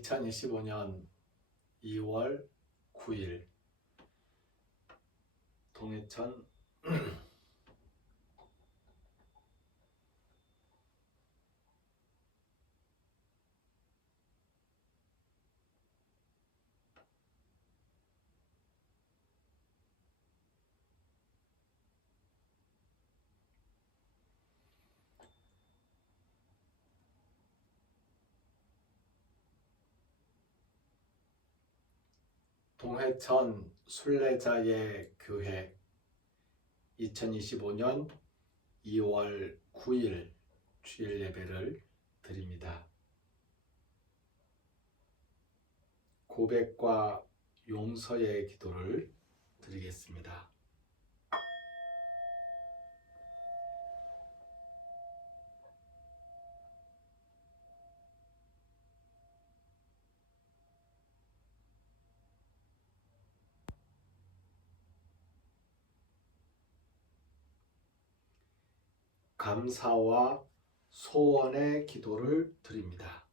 2025년 2월 9일 동해천 동해천 순례자의 교회 2025년 2월 9일 주일 예배를 드립니다. 고백과 용서의 기도를 드리겠습니다. 감사와 소원의 기도를 드립니다.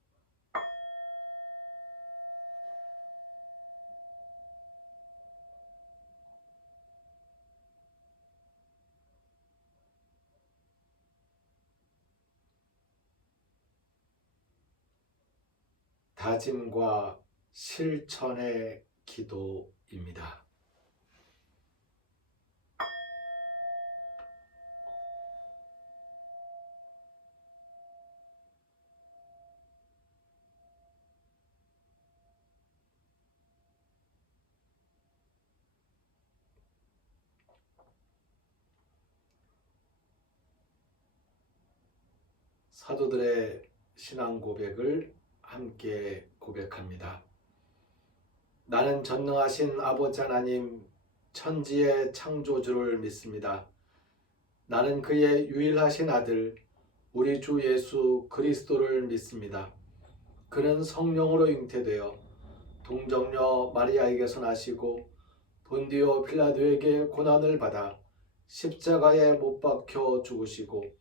다짐과 실천의 기도입니다. 사도들의 신앙 고백을 함께 고백합니다. 나는 전능하신 아버지 하나님 천지의 창조주를 믿습니다. 나는 그의 유일하신 아들 우리 주 예수 그리스도를 믿습니다. 그는 성령으로 잉태되어 동정녀 마리아에게서 나시고 본디오 필라도에게 고난을 받아 십자가에 못 박혀 죽으시고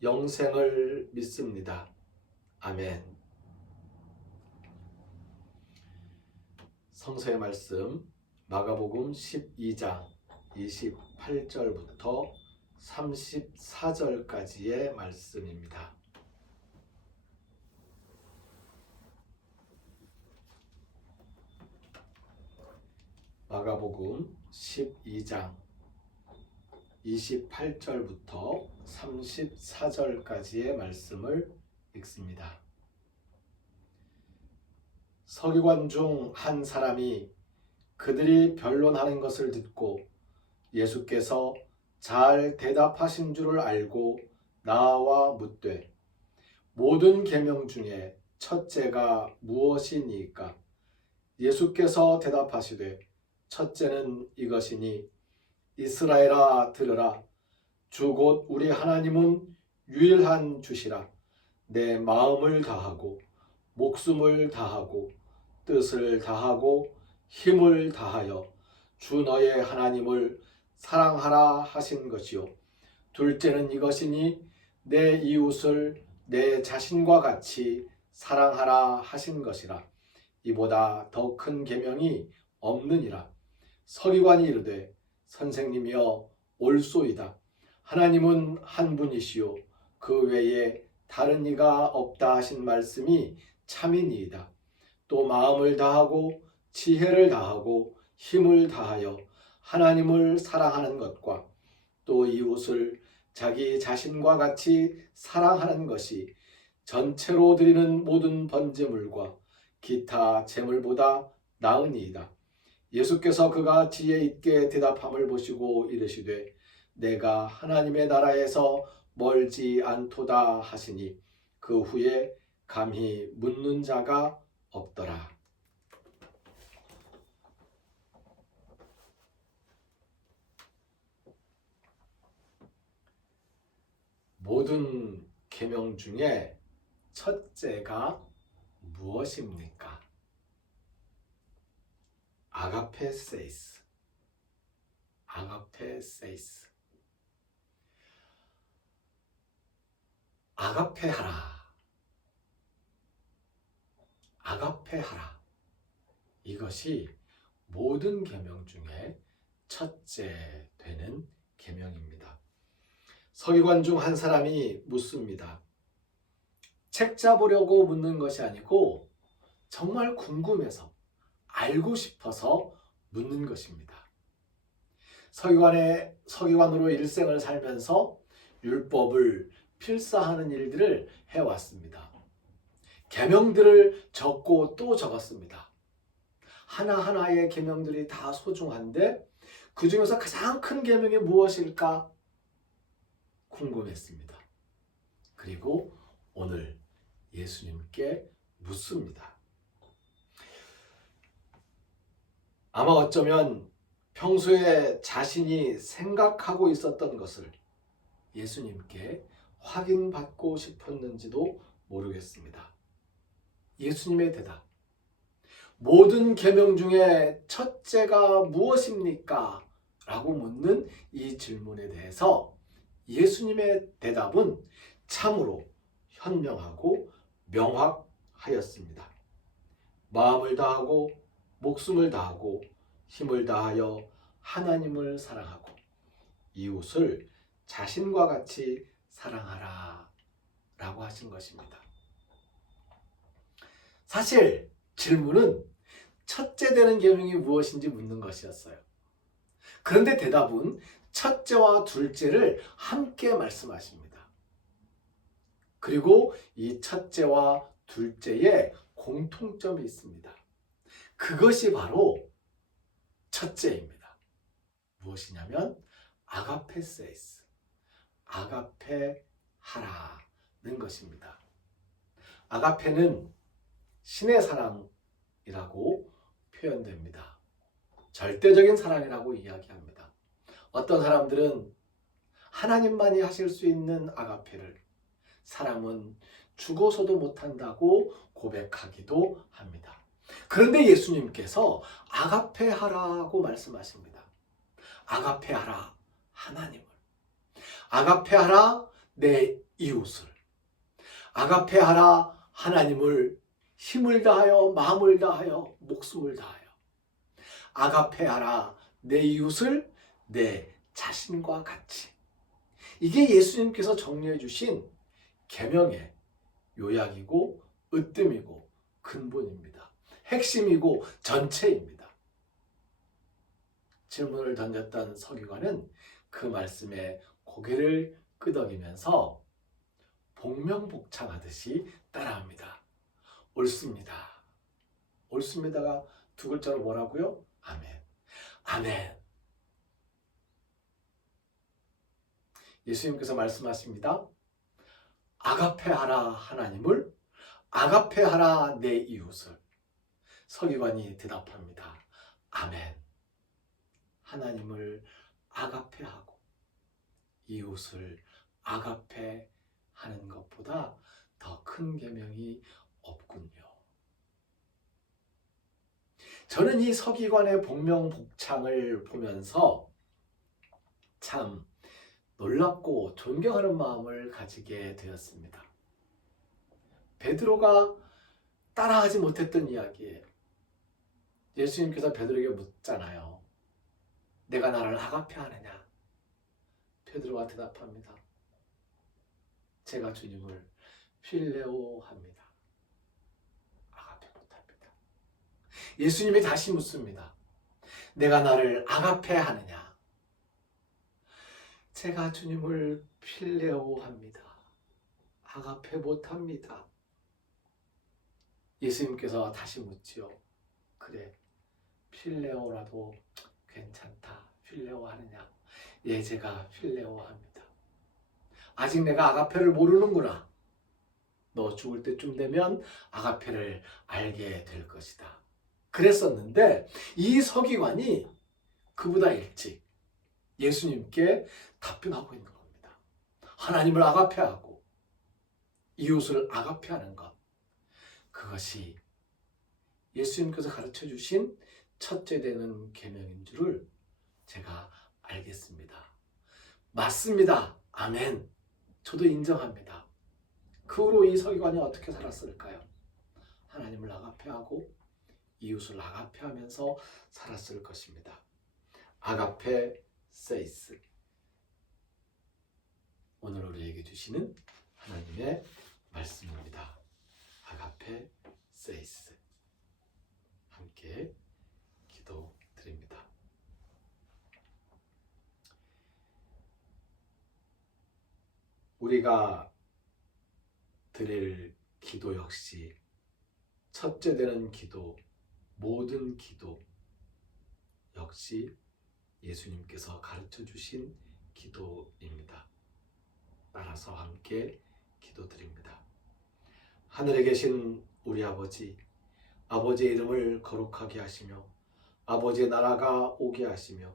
영생을 믿습니다. 아멘. 성서의 말씀 마가복음 12장 28절부터 34절까지의 말씀입니다. 마가복음 12장 28절부터 34절까지의 말씀을 읽습니다. 서기관 중 한 사람이 그들이 변론하는 것을 듣고 예수께서 잘 대답하신 줄을 알고 나와 묻되 모든 계명 중에 첫째가 무엇이니까 예수께서 대답하시되 첫째는 이것이니 이스라엘아 들으라. 주 곧 우리 하나님은 유일한 주시라. 내 마음을 다하고 목숨을 다하고 뜻을 다하고 힘을 다하여 주 너의 하나님을 사랑하라 하신 것이요. 둘째는 이것이니 내 이웃을 내 자신과 같이 사랑하라 하신 것이라. 이보다 더 큰 계명이 없느니라. 서기관이 이르되 선생님이여 올소이다. 하나님은 한 분이시요 그 외에 다른 이가 없다 하신 말씀이 참이니이다. 또 마음을 다하고 지혜를 다하고 힘을 다하여 하나님을 사랑하는 것과 또 이웃을 자기 자신과 같이 사랑하는 것이 전체로 드리는 모든 번제물과 기타 제물보다 나으니이다. 예수께서 그가 지혜 있게 대답함을 보시고 이르시되 내가 하나님의 나라에서 멀지 않도다 하시니 그 후에 감히 묻는 자가 없더라. 모든 계명 중에 첫째가 무엇입니까? 아가페 세이스. 아가페 세이스. 아가페 하라. 아가페 하라. 이것이 모든 계명 중에 첫째 되는 계명입니다. 서기관 중 한 사람이 묻습니다. 책 잡으려고 묻는 것이 아니고 정말 궁금해서 알고 싶어서 묻는 것입니다. 서기관의 서기관으로 일생을 살면서 율법을 필사하는 일들을 해왔습니다. 계명들을 적고 또 적었습니다. 하나하나의 계명들이 다 소중한데 그 중에서 가장 큰 계명이 무엇일까 궁금했습니다. 그리고 오늘 예수님께 묻습니다. 아마 어쩌면 평소에 자신이 생각하고 있었던 것을 예수님께 확인받고 싶었는지도 모르겠습니다. 예수님의 대답. 모든 계명 중에 첫째가 무엇입니까? 라고 묻는 이 질문에 대해서 예수님의 대답은 참으로 현명하고 명확하였습니다. 마음을 다하고 목숨을 다하고 힘을 다하여 하나님을 사랑하고 이웃을 자신과 같이 사랑하라 라고 하신 것입니다. 사실 질문은 첫째 되는 계명이 무엇인지 묻는 것이었어요. 그런데 대답은 첫째와 둘째를 함께 말씀하십니다. 그리고 이 첫째와 둘째에 공통점이 있습니다. 그것이 바로 첫째입니다. 무엇이냐면 아가페 세이스, 아가페 하라는 것입니다. 아가페는 신의 사랑이라고 표현됩니다. 절대적인 사랑이라고 이야기합니다. 어떤 사람들은 하나님만이 하실 수 있는 아가페를 사람은 죽어서도 못한다고 고백하기도 합니다. 그런데 예수님께서 아가페 하라고 말씀하십니다. 아가페 하라 하나님을. 아가페 하라 내 이웃을. 아가페 하라 하나님을 힘을 다하여 마음을 다하여 목숨을 다하여 아가페 하라 내 이웃을 내 자신과 같이. 이게 예수님께서 정리해 주신 계명의 요약이고 으뜸이고 근본입니다. 핵심이고 전체입니다. 질문을 던졌던 서기관은 그 말씀에 고개를 끄덕이면서 복명복창하듯이 따라합니다. 옳습니다. 옳습니다가 두 글자로 뭐라고요? 아멘. 아멘. 예수님께서 말씀하십니다. 아가페하라 하나님을 아가페하라 내 이웃을 서기관이 대답합니다. 아멘. 하나님을 아가페하고 이웃을 아가페 하는 것보다 더 큰 계명이 없군요. 저는 이 서기관의 복명 복창을 보면서 참 놀랍고 존경하는 마음을 가지게 되었습니다. 베드로가 따라하지 못했던 이야기예요. 예수님께서 베드로에게 묻잖아요. 내가 나를 아가페 하느냐? 베드로가 대답합니다. 제가 주님을 필레오 합니다. 아가페 못합니다. 예수님이 다시 묻습니다. 내가 나를 아가페 하느냐? 제가 주님을 필레오 합니다. 아가페 못합니다. 예수님께서 다시 묻지요. 그래, 필레오라도 괜찮다. 필레오 하느냐? 예, 제가 필레오 합니다. 아직 내가 아가페를 모르는구나. 너 죽을 때쯤 되면 아가페를 알게 될 것이다. 그랬었는데 이 서기관이 그보다 일찍 예수님께 답변하고 있는 겁니다. 하나님을 아가페하고 이웃을 아가페하는 것 그것이 예수님께서 가르쳐 주신 첫째 되는 계명인 줄을 제가 알겠습니다. 맞습니다. 아멘. 저도 인정합니다. 그 후로 이 서기관이 어떻게 살았을까요? 하나님을 아가페하고 이웃을 아가페하면서 살았을 것입니다. 아가페 세이스. 오늘 우리에게 주시는 하나님의 말씀입니다. 아가페 세이스. 함께 기도드립니다. 우리가 드릴 기도 역시 첫째 되는 기도, 모든 기도 역시 예수님께서 가르쳐 주신 기도입니다. 따라서 함께 기도드립니다. 하늘에 계신 우리 아버지, 아버지의 이름을 거룩하게 하시며 아버지의 나라가 오게 하시며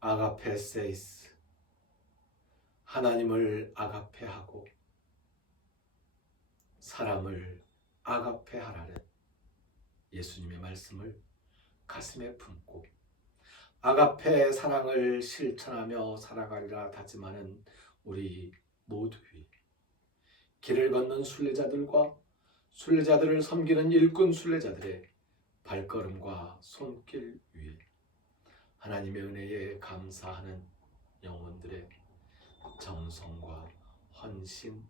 아가페 세이스. 하나님을 아가페하고 사람을 아가페하라는 예수님의 말씀을 가슴에 품고 아가페 사랑을 실천하며 살아가리라 다짐하는 우리 모두의 길을 걷는 순례자들과 순례자들을 섬기는 일꾼 순례자들의 발걸음과 손길 위에 하나님의 은혜에 감사하는 영혼들의 정성과 헌신,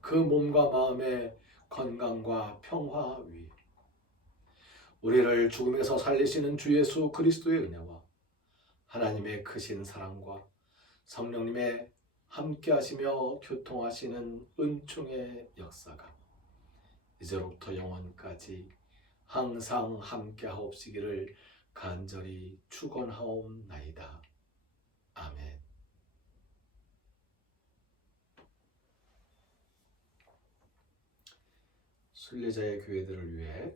그 몸과 마음의 건강과 평화 위에 우리를 죽음에서 살리시는 주 예수 그리스도의 은혜와 하나님의 크신 사랑과 성령님의 함께하시며 교통하시는 은총의 역사가 이제로부터 영원까지 항상 함께하옵시기를 간절히 축원하옵나이다. 아멘. 순례자의 교회들을 위해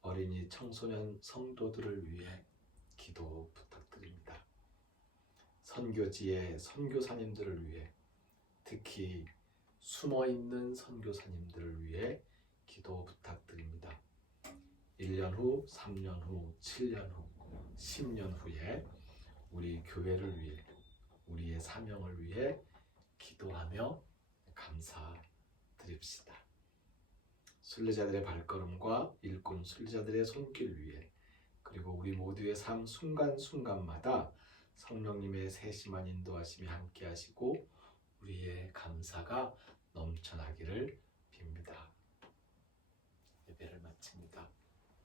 어린이 청소년 성도들을 위해 기도 부탁드립니다. 선교지의 선교사님들을 위해 특히 숨어 있는 선교사님들을 위해 기도 부탁드립니다. 1년 후, 3년 후, 7년 후, 10년 후에 우리 교회를 위해 우리의 사명을 위해 기도하며 감사드립시다. 순례자들의 발걸음과 일꾼 순례자들의 손길 위에 그리고 우리 모두의 삶 순간순간마다 성령님의 세심한 인도하심이 함께 하시고 우리의 감사가 넘쳐나기를 빕니다. 예배를 마칩니다.